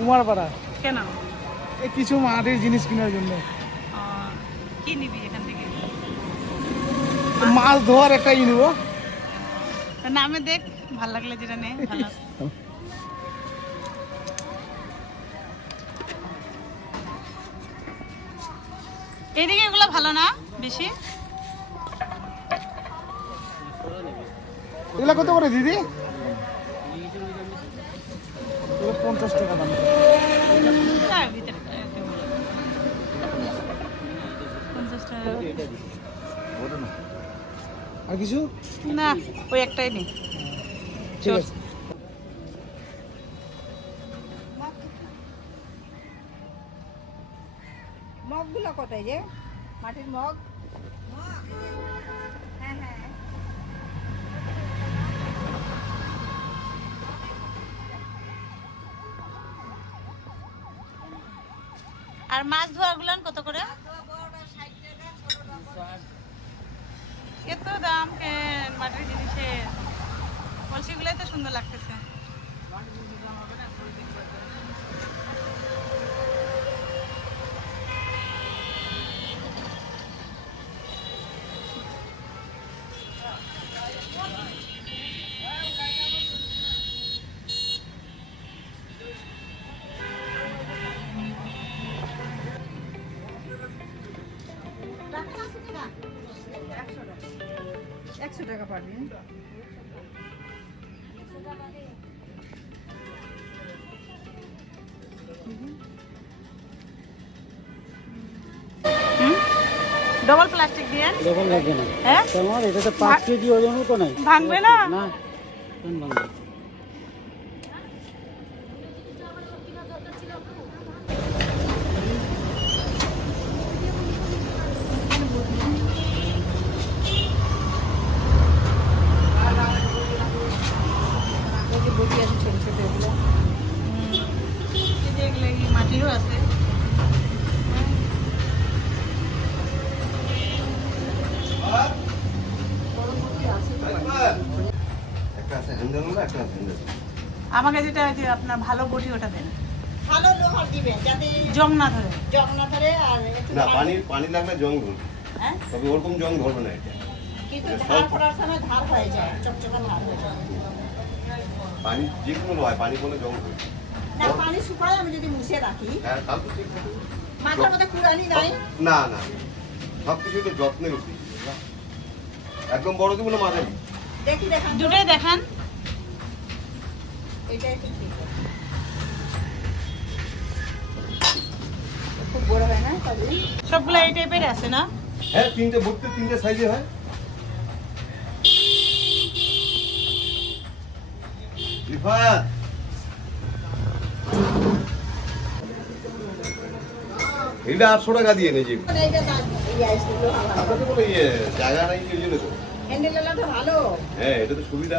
কুমারপাড়া। কেন? এই কিছু মাটির জিনিস কেনার জন্য। কি নিবি এখান থেকে? মাছ ধোয়ার একটা ই নিবো। নামে দেখ, ভালো লাগলে যেটা নে। ভালো এইদিকে এগুলো ভালো না বেশি? এগুলা কত করে দিদি? 50 টাকা দাম। তার ভিতরে 50 টাকা। আর কিছু না, ওই একটাই নেই। ঠিক আছে। মগগুলো কোথায় যে মাটির মগ? হ্যাঁ হ্যাঁ। আর মাছ ধোয়া গুলো কত করে? এত দাম কেন মাটির জিনিসের? কলসি গুলাই তো সুন্দর লাগতেছে। একশো টাকা পারবি। ডবল প্লাস্টিক দিয়ে ডবল লাগবে না। হ্যাঁ, তোমার এটা তো 5 কেজি ওজনও তো নাই। ভাঙবে না? না, কেন ভাঙবে? বটি আছে ছোট ছোট এগুলো। এগুলো মাটিরও আছে। আমাকে যেটা আছে আপনার ভালো বটি ওটা দেন, ভালো লোহার দিবেন যাতে জং না ধরে। জং না ধরে আর একটু না পানি লাগলে জং ধরবে, হ্যাঁ তবে ওরকম জং ধরবে না এটা। কিন্তু ধার করার সময় ধার হয়ে যায়, চকচকে ধার হয়ে যায়। পানি যে কোনো হয়, পানি কোনো জং ধরবে না পানি শুকায় আমি যদি মুছে রাখি, হ্যাঁ তাহলে তো ঠিক থাকে। মাথার মধ্যে কুড়ানি নাই। না না সব কিছু তো যত্নের উপর, একদম বড় দিব না মাঝারি। দেখি দেখান তো। দুটোই দেখান। এটাই তো ঠিক আছে। খুব বড় হয় না তবে সবগুলো এই টাইপের আছে না? হ্যাঁ তিনটে ভর্তি, তিনটে সাইজে হয়। রিফাত এটা 800 টাকা দিয়ে নেই যে এইটা দাম এই আইসগুলো ভালো। আপনাদের কোনো ইয়ে জায়গা নাই, ওই জন্য তো। হ্যান্ডেলটা তো ভালো। হ্যাঁ এটা তো সুবিধা।